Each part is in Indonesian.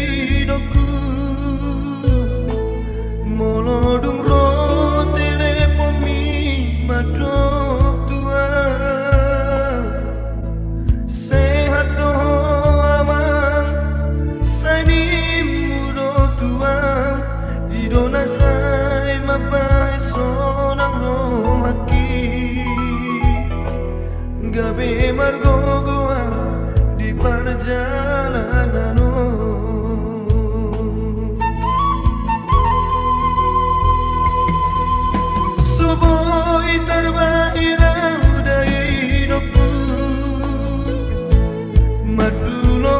hidupku, molodung ro telepon mi madok tua, sehat doh amang sani mudo tua, idona sai mapai sonang ro haki, gabe margo goa di perjalanan. Boy terbaik dari hidupku, madulo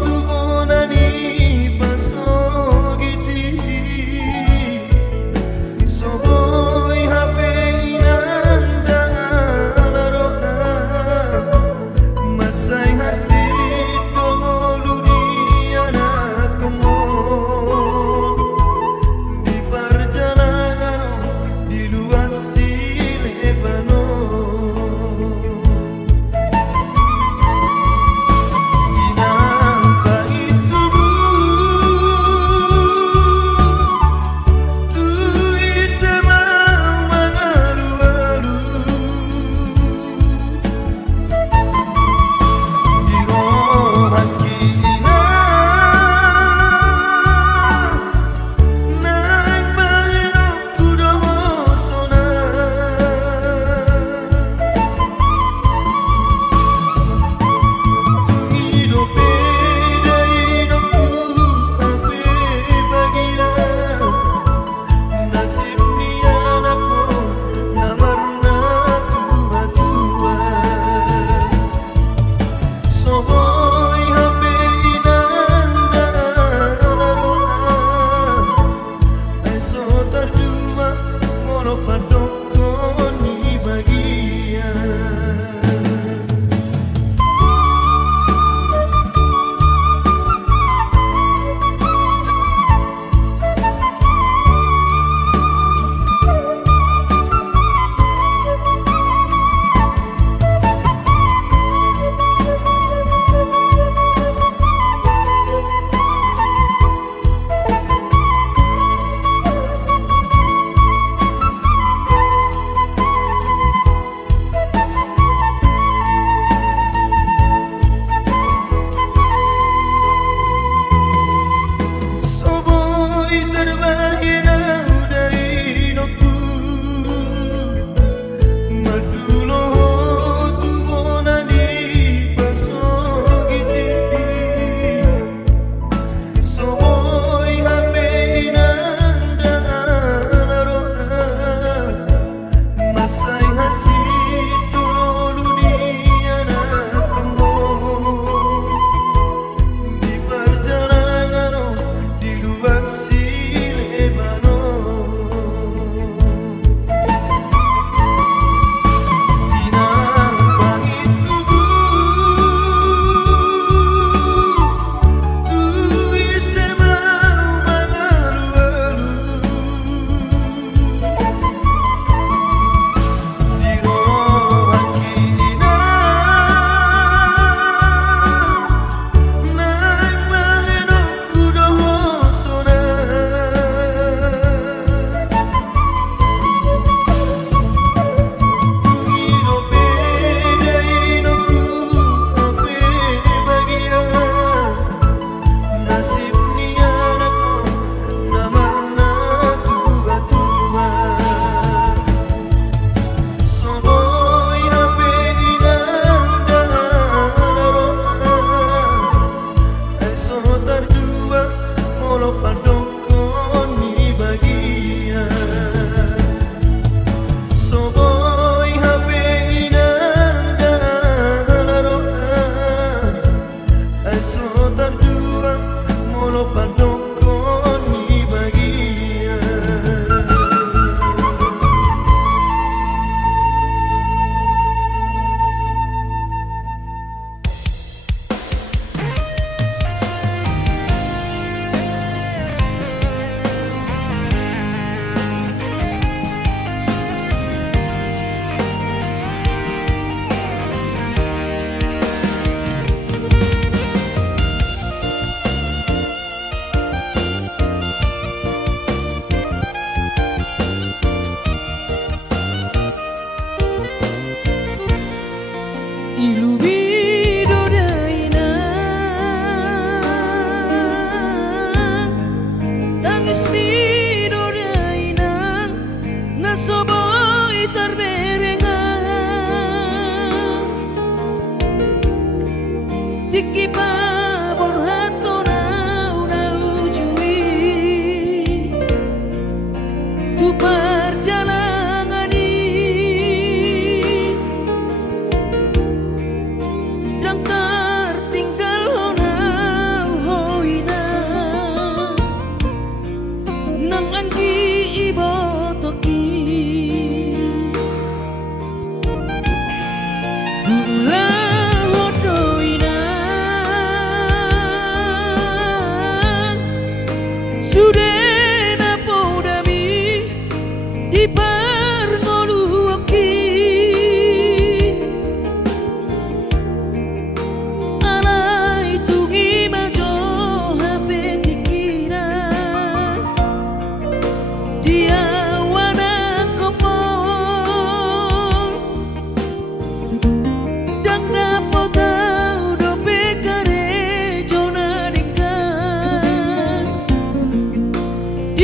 tu bonani pasogiti, so boy hape inanda laroha, masai hasit tolu di anak kemon di perjalanan. Di luar si Lebanon, inang pahit tubuh, tu istemau mengalu-alu, di roh hati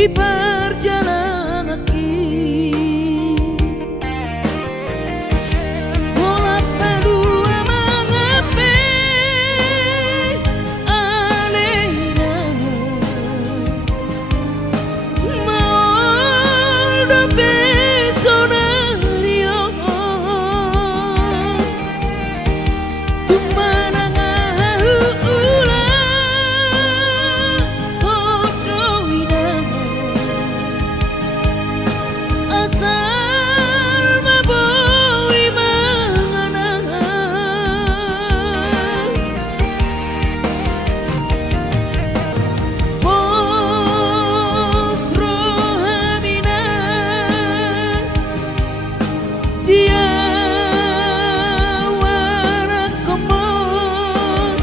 perjalanan kaki. Bola palu mengape alena molda pesonario tumana ula odoina asal maboi mangana pos rohamina dia wana komon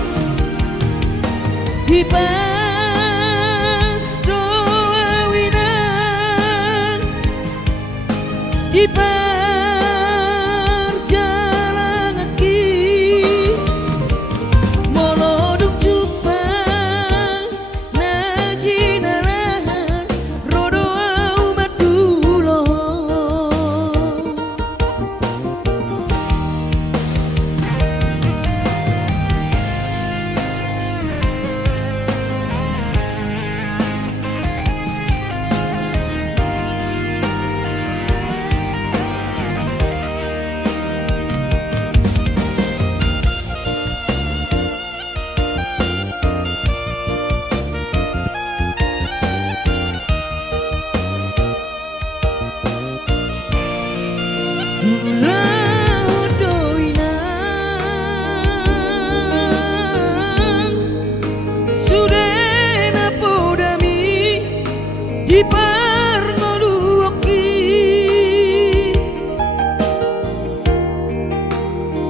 hipas doa winan di perjalanan kaki. Moloduk jupang najinaran rodo umat dulo Sudena podami di parngoluoki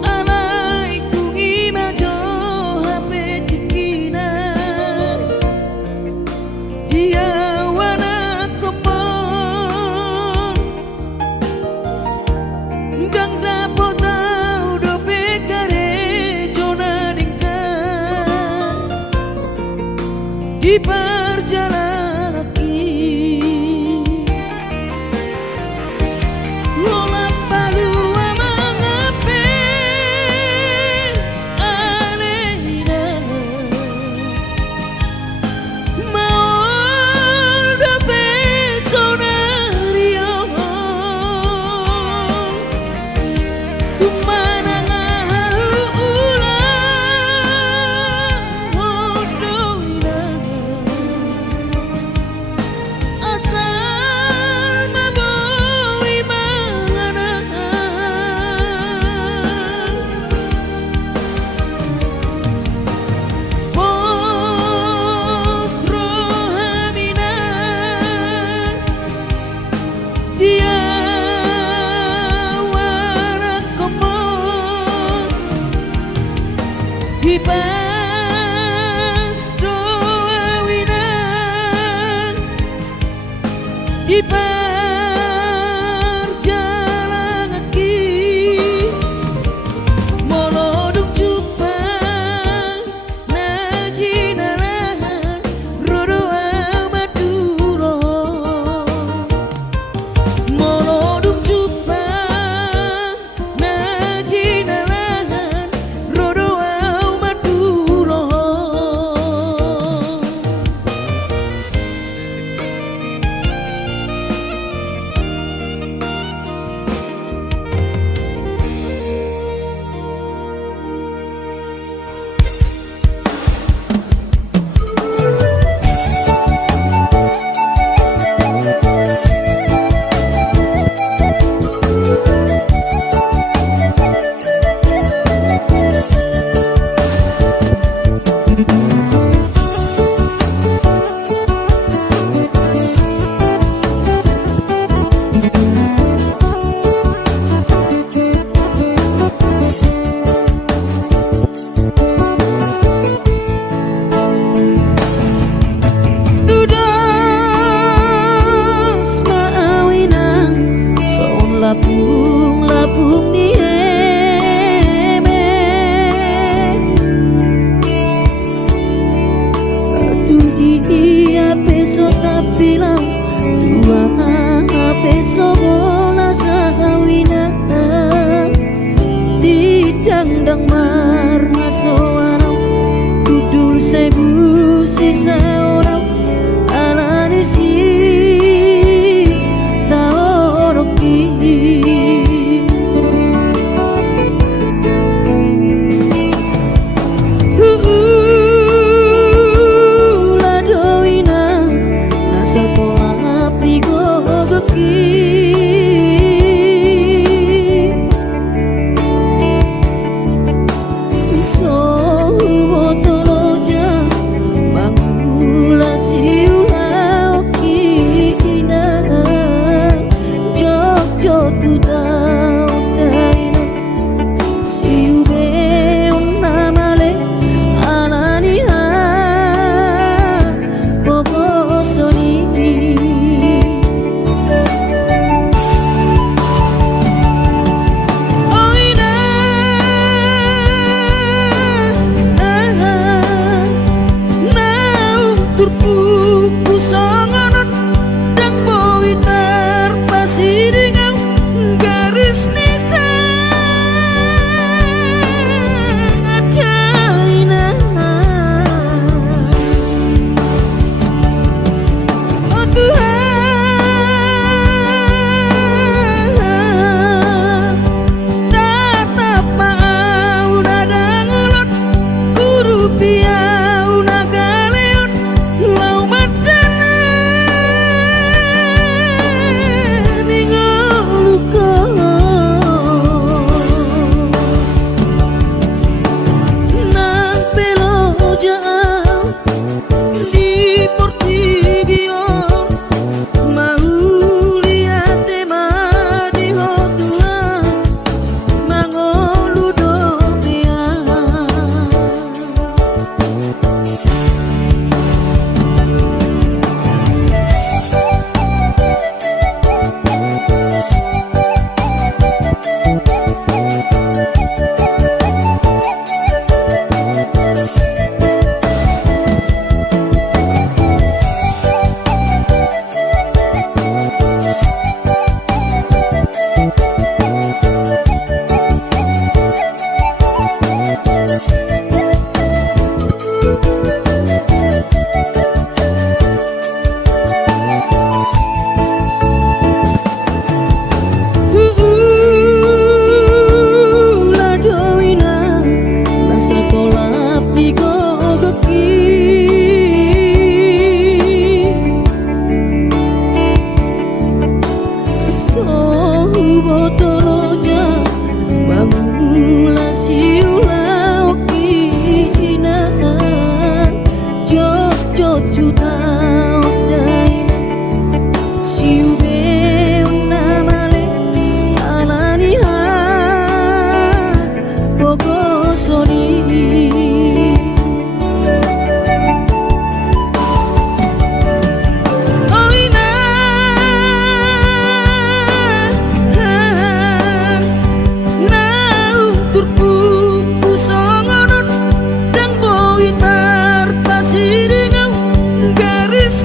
alai kungi majo hape dikina dia wana komon dang dapotau do pekare jona dingkan di perjalanan kaki. Lola palu mengape alena molda pesonario tumana ula odoina asal maboi mangana pos rohamina dia wana komon hipas doa winan di perjalanan kaki. Moloduk jupang najinaran rodo amat dulo moloduk jupang najinaran rodo amat dulo. bilang Tua peso bola sawina didang-dang marhaso arau kudul sebu sisa orang alani si taoroki ladoina asal pola prigo goki garis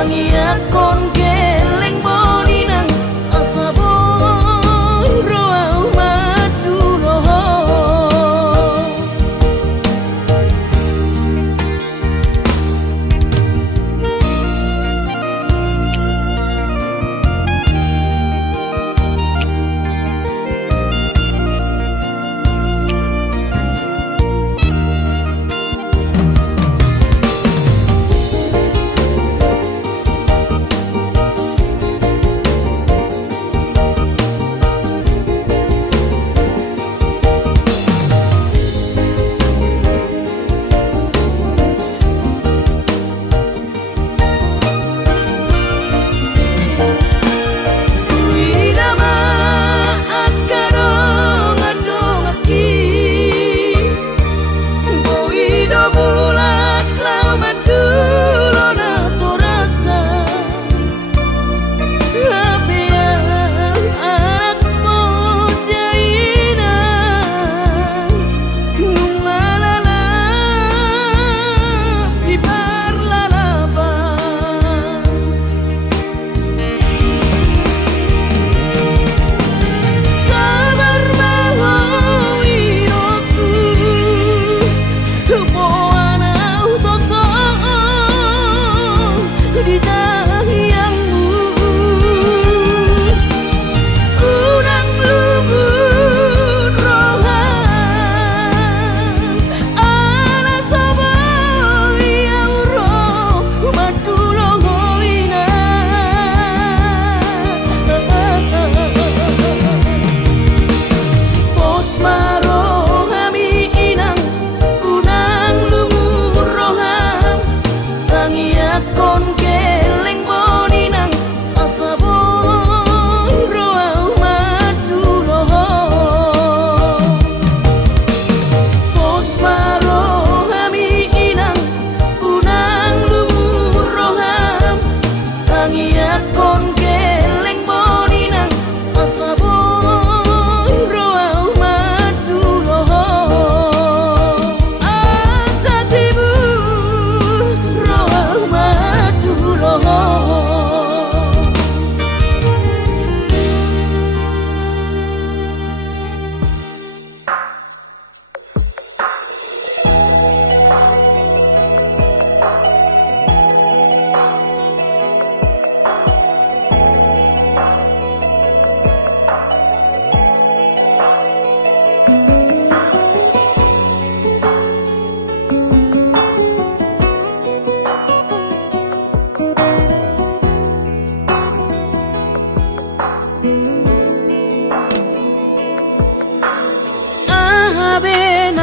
Tangiakon geleng boninang asa boy roa maduloho.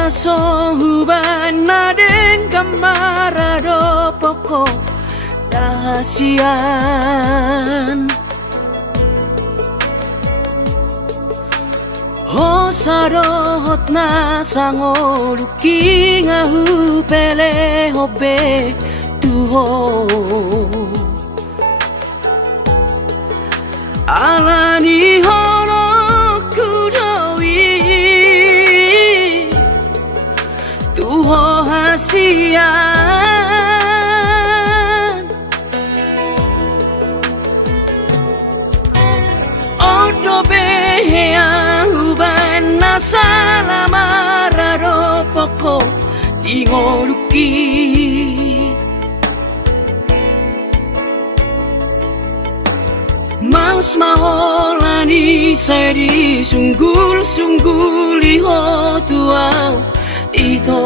Sohubana den kamarado poko dahasian Hosarot na sangoluki ngahu pele hobe tuho Alani horo kudowi Tuho hasian Odo behea ubana salamararo poko ingoluki Mas maholani seri sunggul-sunggul iho tuau ito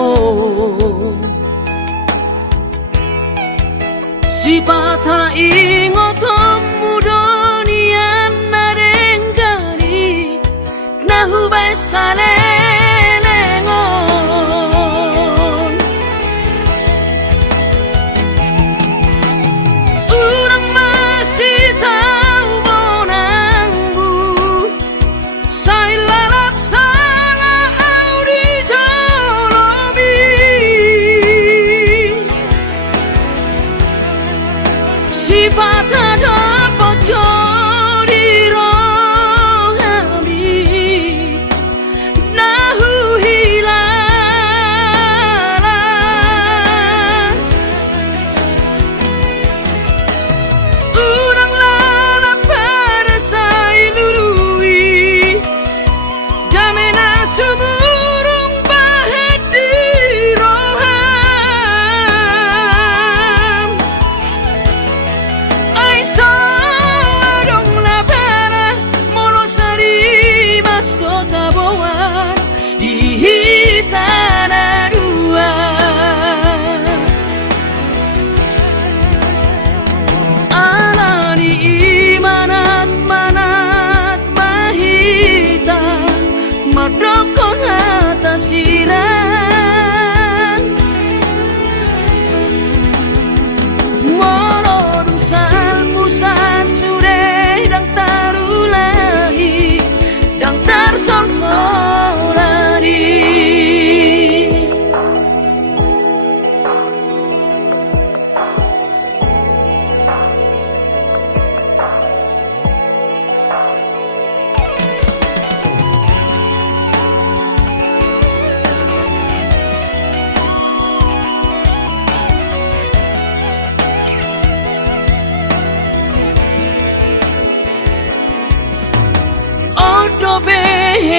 Sipata ingotom mudonian narengkari Nahubay salelengon Urang masih tahu monangbu Say lalap salah audi jolomi Sipata dapat jodi rohami Nahu hilala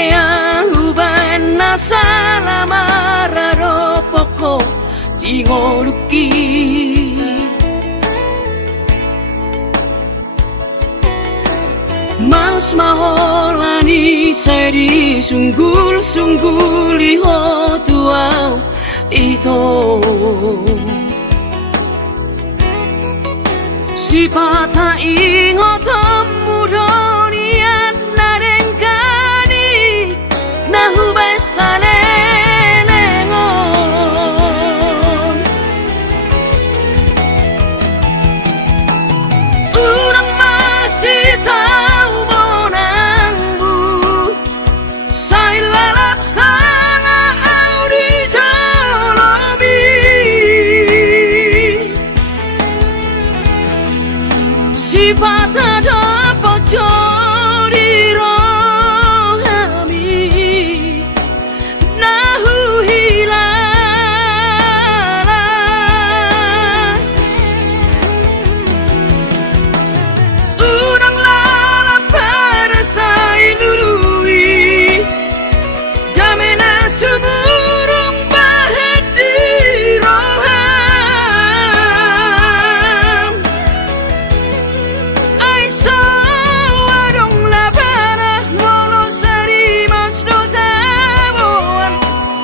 Mea uban na salamara poko tingoruki Mas maholani seri sunggul-sunggul iho tuau ito Sipata ingot muronian narengkani nahubesane nengon Urang masih tahu monangbu Say lalap sana audi jalobi Sifat ada pocori rohami Nahu hilala Unang lala para say lului Damena sumurung bahet di roham Ay sawarong labana Lolo sari mas do tabuan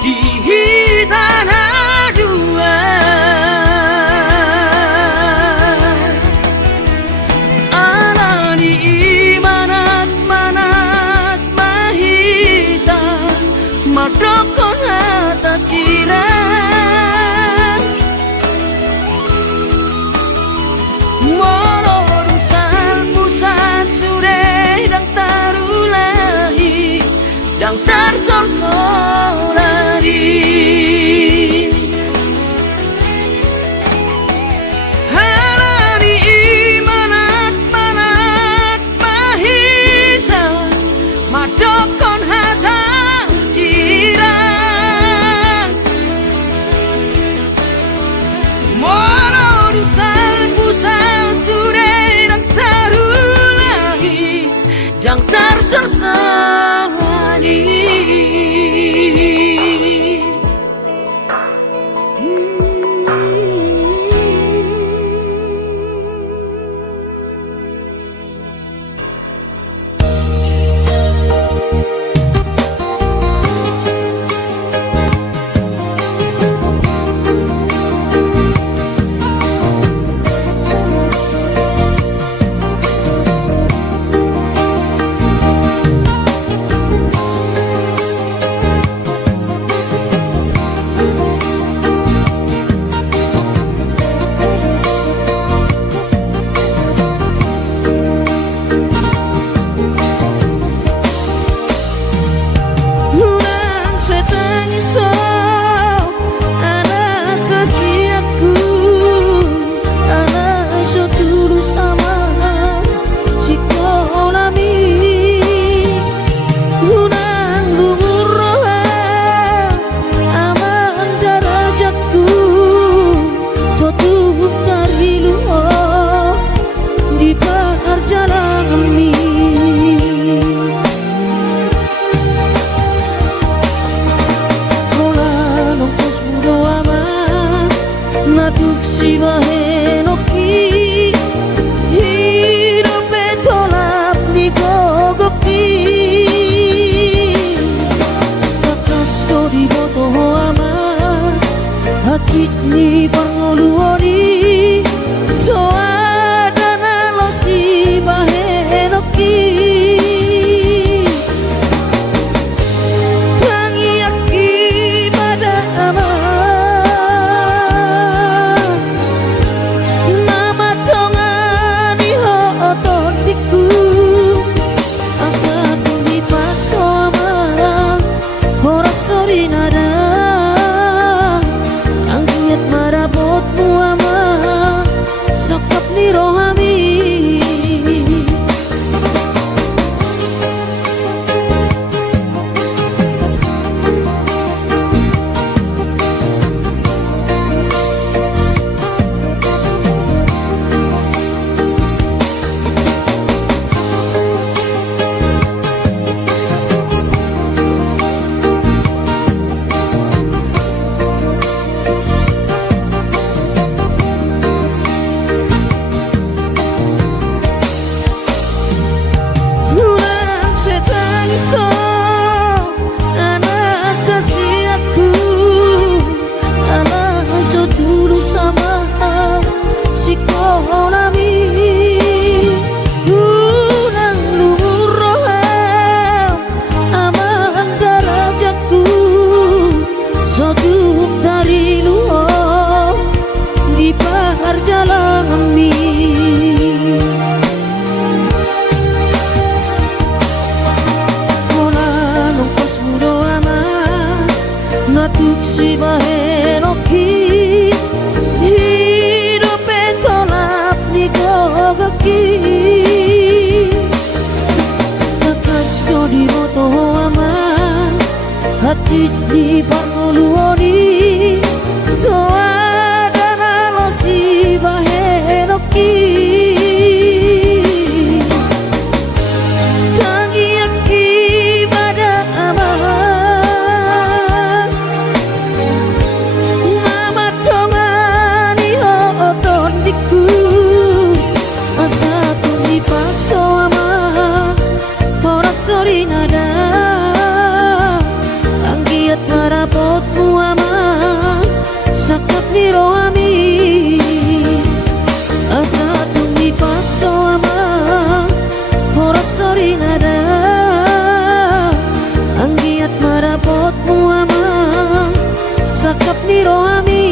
Di hitan aduan Alani manat mahita Madokon atas sirang Mororusan musa sure dang tarulahi Dang tarsorsorari Halani manat mahita Madokon hata sirang Mororusan musa sure dang tarulahi Dang tarsorsorari siji parmoluoni soadana lo si bahenoki tangi aki pada aman mama tongani oton diku asa tuni paso ama ora sori nada anggiat marapotmu ama sakap niro ami asa tuni paso ama ora sori nada anggiat marapotmu ama sakap niro ami.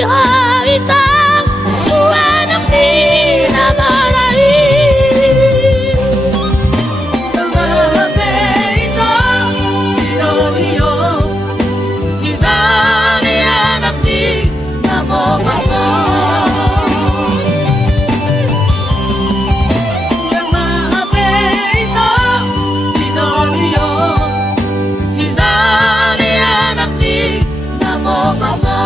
haritang buwan ang pinamarahin. Tangabe ito, sino niyo? Sila ni anak di namobasa. Tangabe ito, sino niyo? Sila ni anak di namobasa.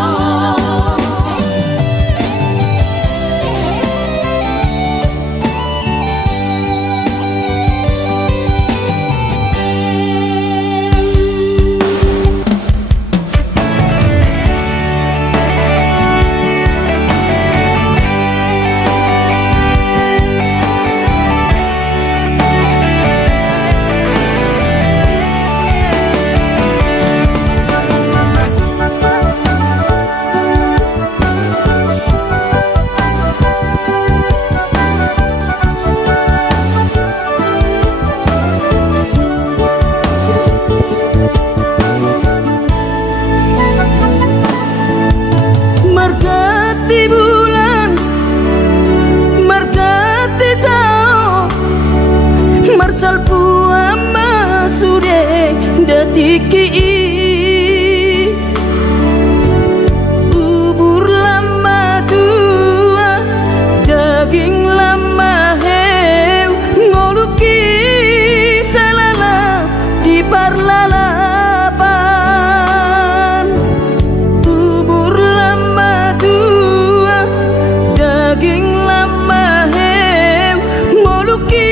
Markati bulan, markati tao, marsal puama sude datiki bubur lama tua, daging lama heu, ngoluki salala di parlalapan. Bubur lama tua, daging lama heu, ngoluki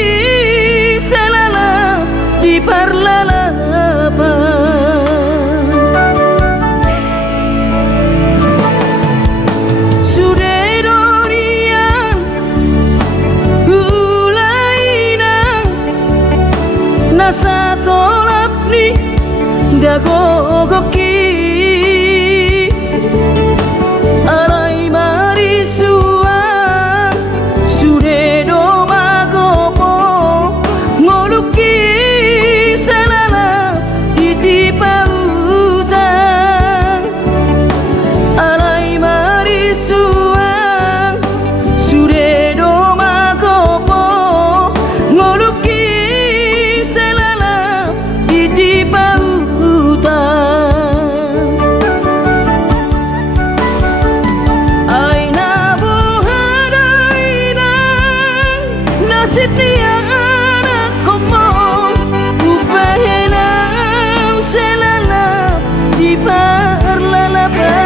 salala di parlalapan. Sudedorian gulainang nasa tolap ni dagogoki alai marisuan sudedo magopo ngoluki salala ditipa utang. Alai marisuan sudedo magopo ngoluki salala ditipa utang. Ay nabuhadainang nasib niya anak ko mo, upahilaw salala di parlalaban.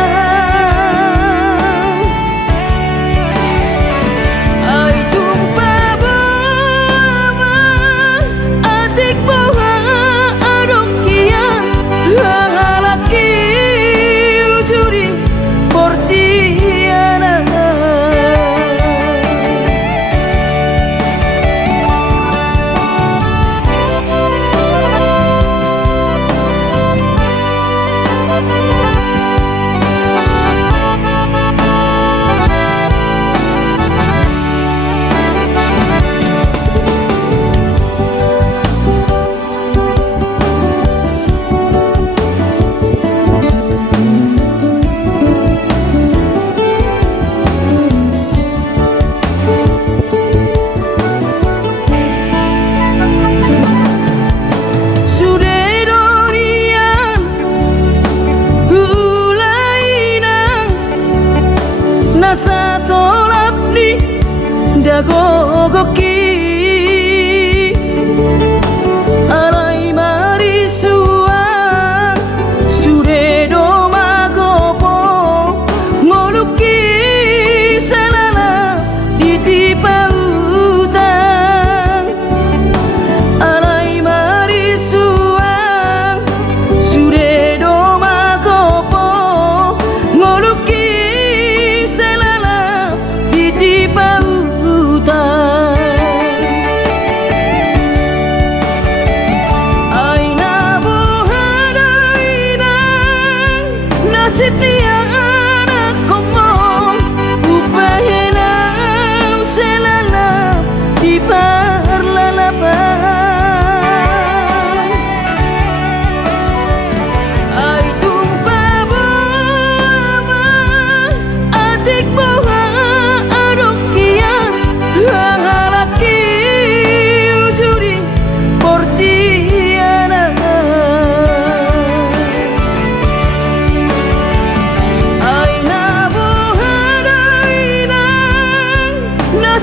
Ay tumpabama adik bawa adokia lalaki ujuri portiana. Sudedorian gulainang nasa tolap ni dagogoki alai marisuan sudedo magopo ngoluki salala ditipa utang. Alai marisuan sudedo magopo ngoluki salala ditipa utang. Ay nabuhadainang nasib niya anak ko mo, upahilaw salala di parlalaban. Ay tumpabama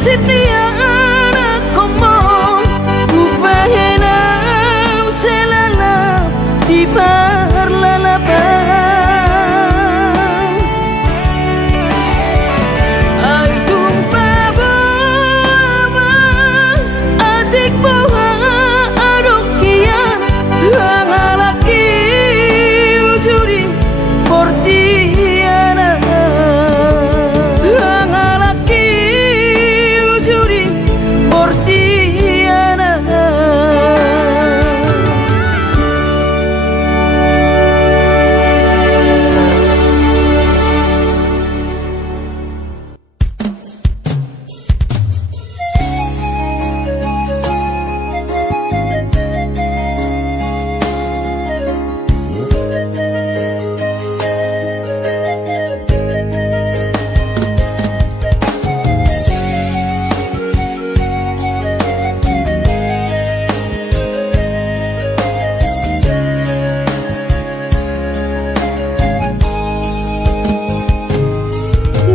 nasib dia anak komo upahena selala di parlalabang ay tumpah bawa adik bawa adok kia hangalaki ujuri portiana hangalaki ujuri portiana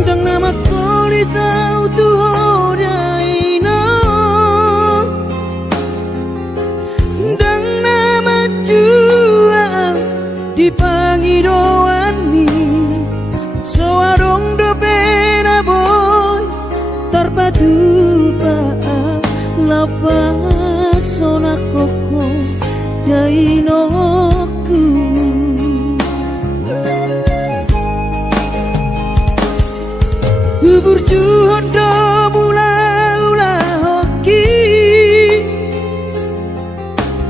Dang nama koli tau tuhodaino dang nama jua dipangi doani soarong do pena boy terpadu paa lapa sona koko dainoku Berjuang do mula-ula hoki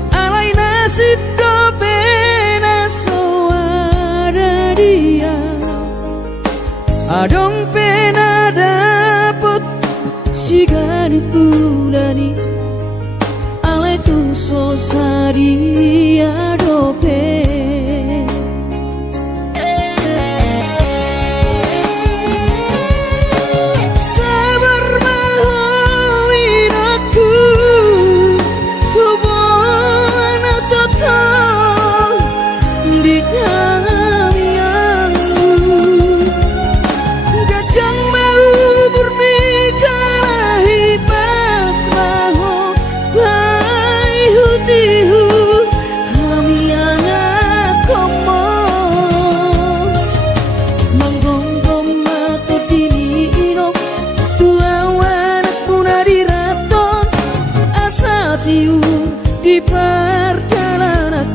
alai nasib do pena soada dia adong pena dapet sigari bulani alai tung sosari adope di perjalanan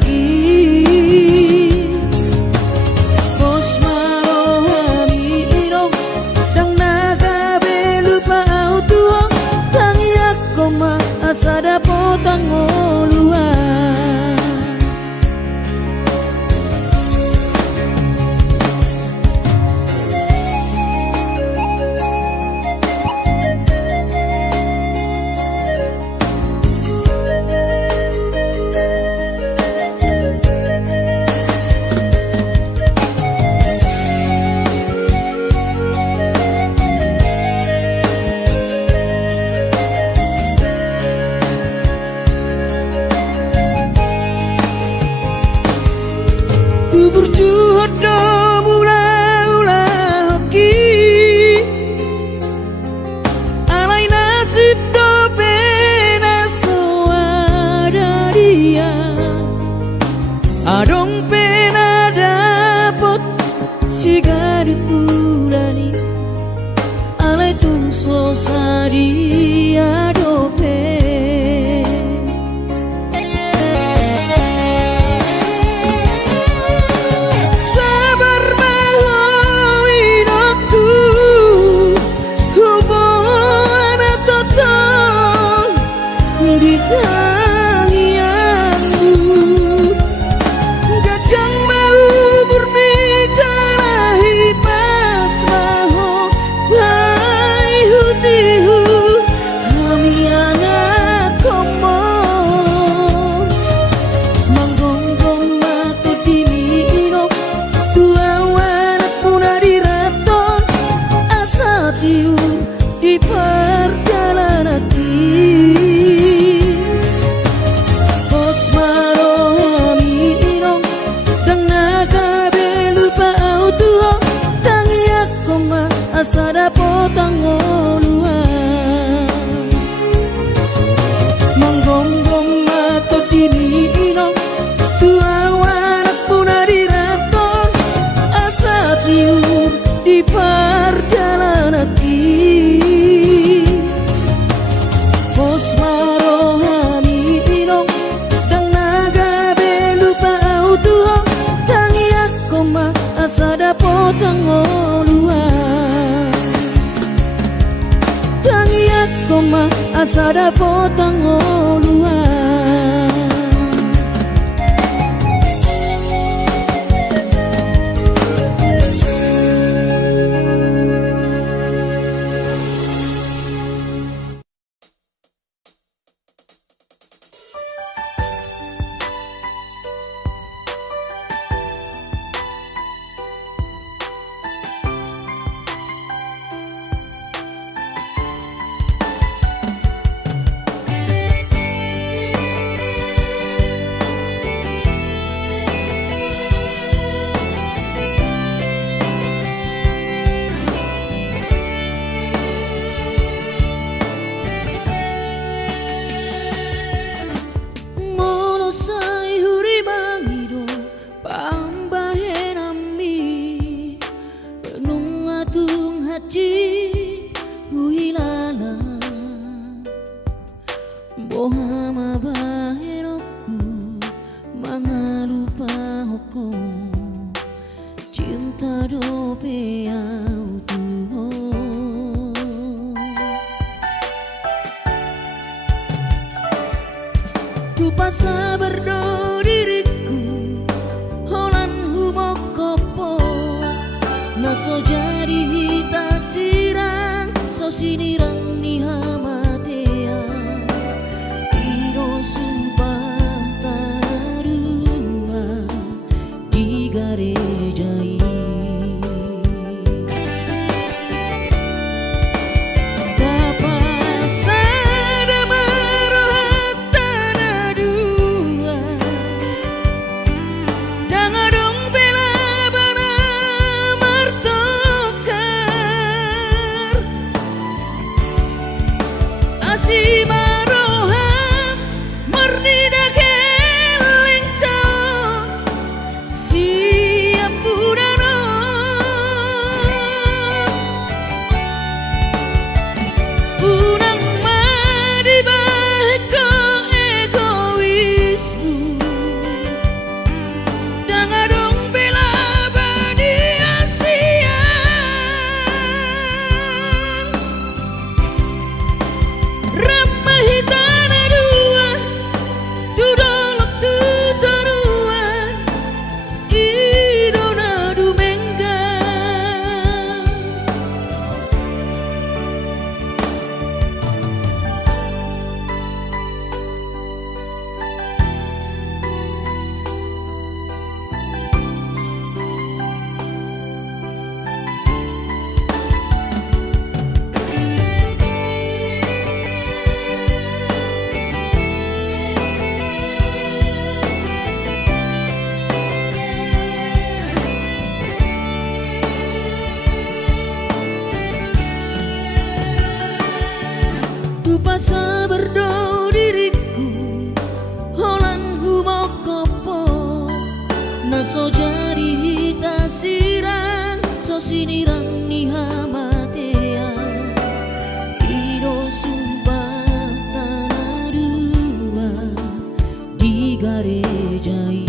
bos marohami ino dang naga belupa autua tangi akoma asada potang oluan berjuang do mula-ula hoki alai nasib do pena soada dia adong pena dapet sigari bulani alai tung sosari adope di perjalanan bos marohami inong dang naga belupa autua tangi akoma asada potang oluan liur di perjalanan Pos marohami inong dang naga belupa autuho tangi ako asada potang oluan tangi ako asada potang oluan. Bohama baheroku mangalupa hoko cinta dope autuho ku pasa berdo diriku holan humokopo naso jadi hita sirang so sinirang ni hamatea iro sumpah tarua di garejai tapasada marohatana dua dangadong bela bana martokar asima pasa berdo diriku holan humokopo naso jadi hita sirang so sinirang ni hamatea iro sumpah tanah dua di garejai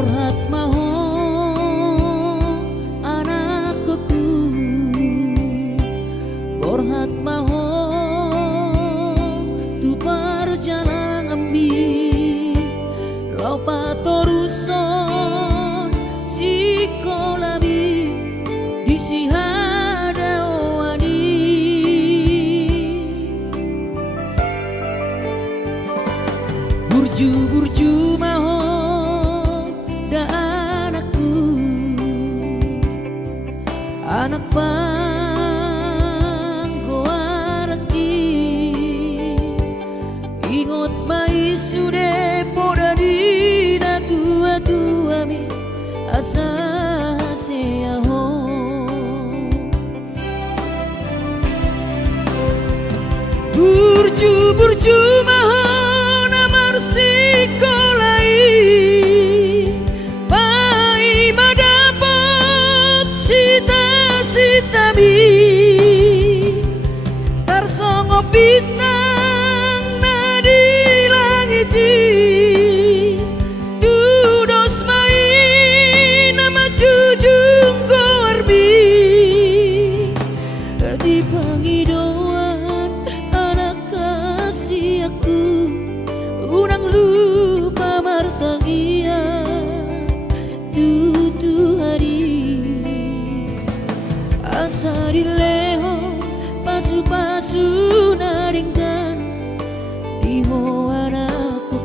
Borhat maho anakku, Borhat maho tu perjalanan ambi lau patoruson sikolabi disihada wani burju-burju maho da anakku, anak panggoaraki ingot mai sude poda dina tua-tua mi asa seaho burju-burju maho namar sikolai pai madapat cita-cita mi tarsongo bintang nadi langiti dudos mai nama jujung korbi di pangidauan anak kasih aku unang lupa martangia tutu hari asa dileho pasu-pasu naringkan diho anakku.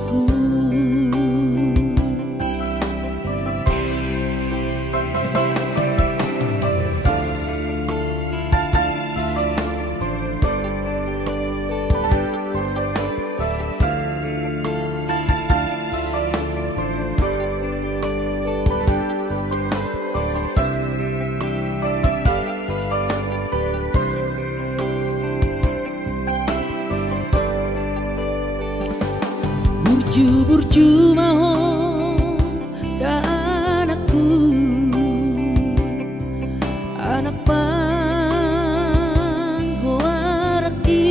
Burju-burju maho da anakku, anak panggoaraki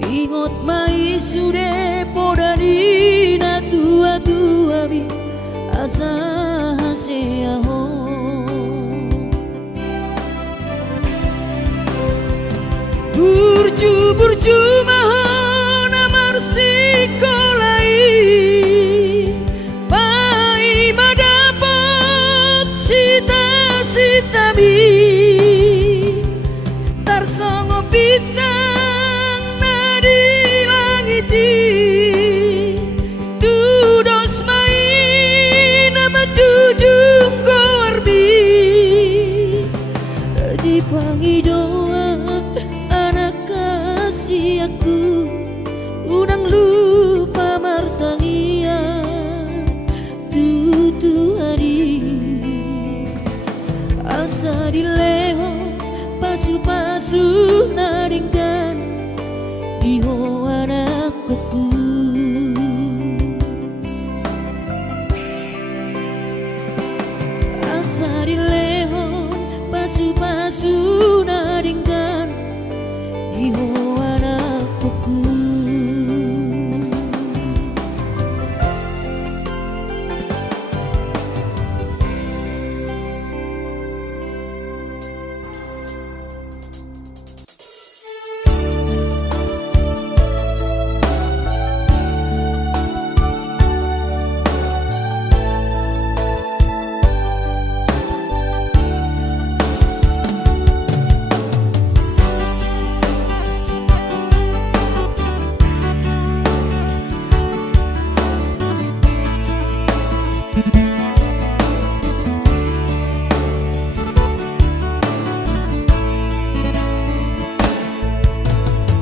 ingot mai sude poda dina tua-tua mi asa seaho burju-burju maho sikolai pai madapat cita-cita mi tarsongo bintang nadi langiti dudos mai nama jujung korbi di pangidauan anak kasih aku unang lupa martangia tutu hari asa dileho pasu-pasu naringkan diho anakku. Asa dileho pasu-pasu naringkan diho anakku.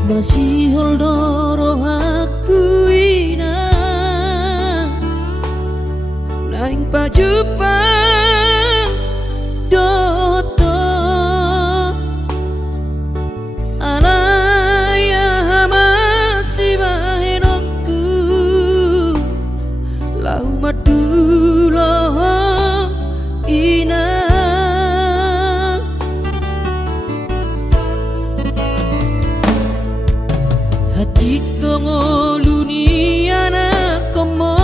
Masih holdoro aku ina naing pajupang doto alaya masih bahenokku lau madulo ina hati kongoluniana komo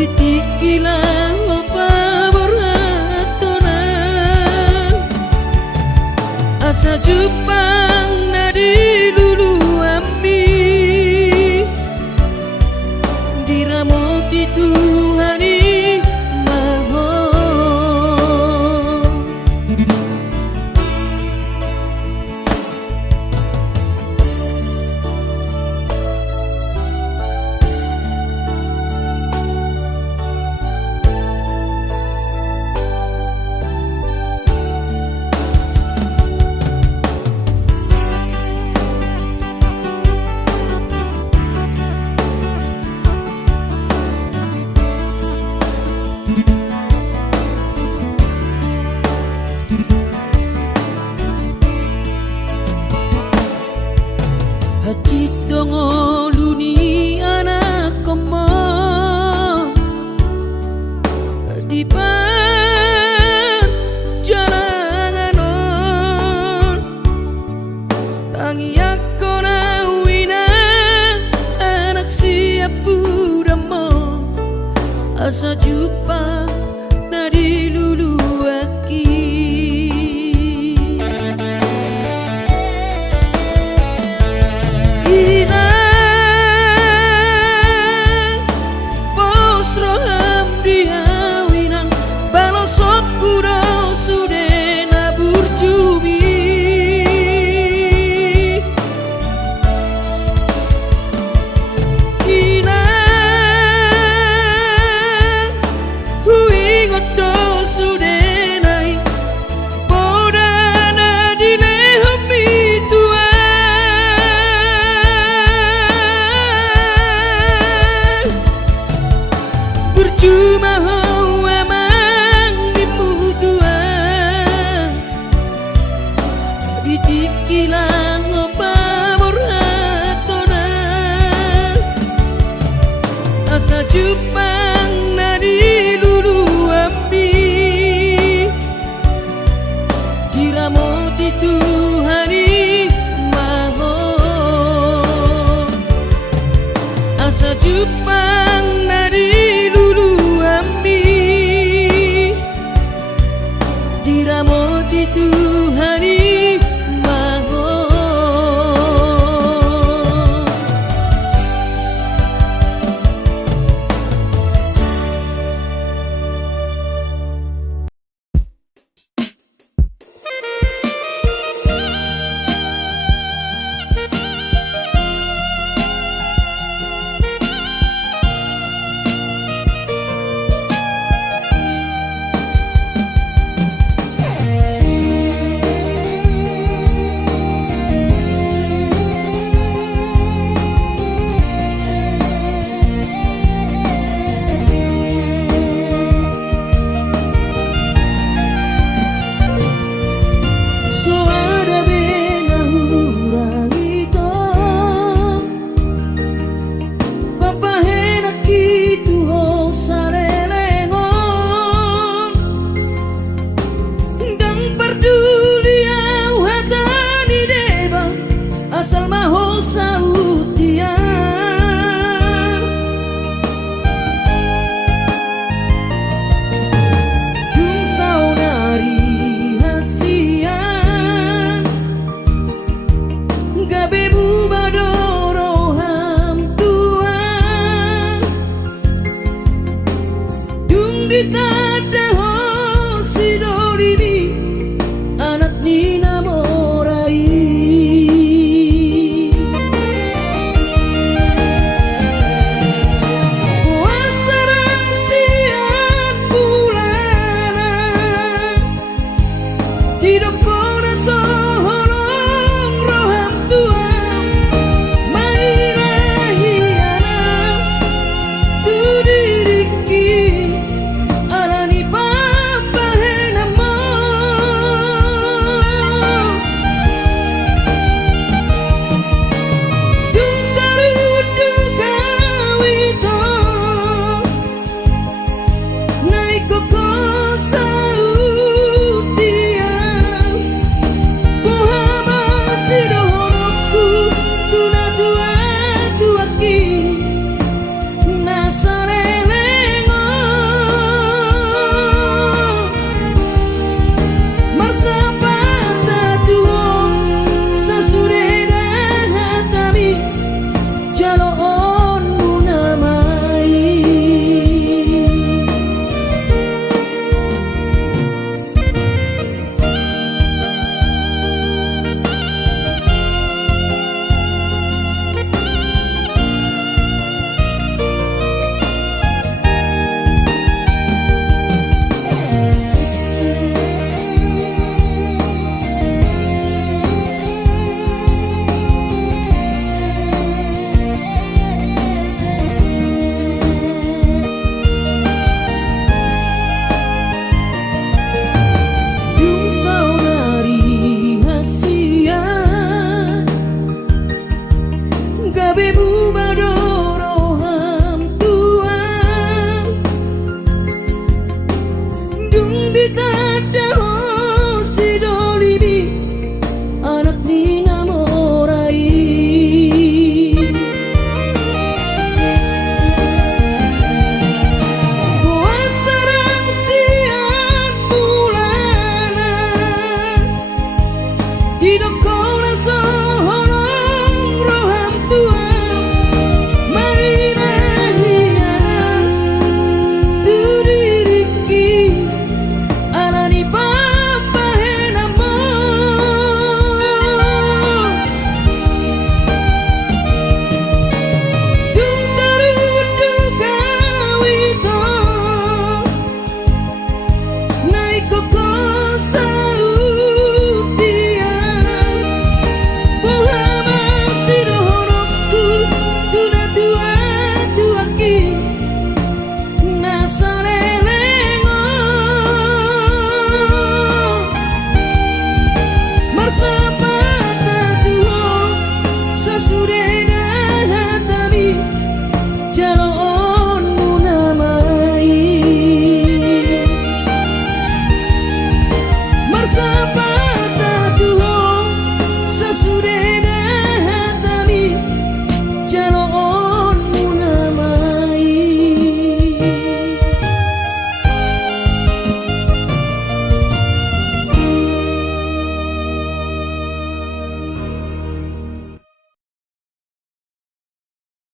Ditikilang paborotonan asa Jepang na dilulu ami diramoti Tuhani mahon hati dongo luni anak komo di jalanganon tangi ako na wina anak siap budamo asa jupa na dilulu aki Cuma hawa mangimu Tuhan ditikilang paborotonan asa Jepang na dilulu ami diramoti Tuhani mahon asa Jepang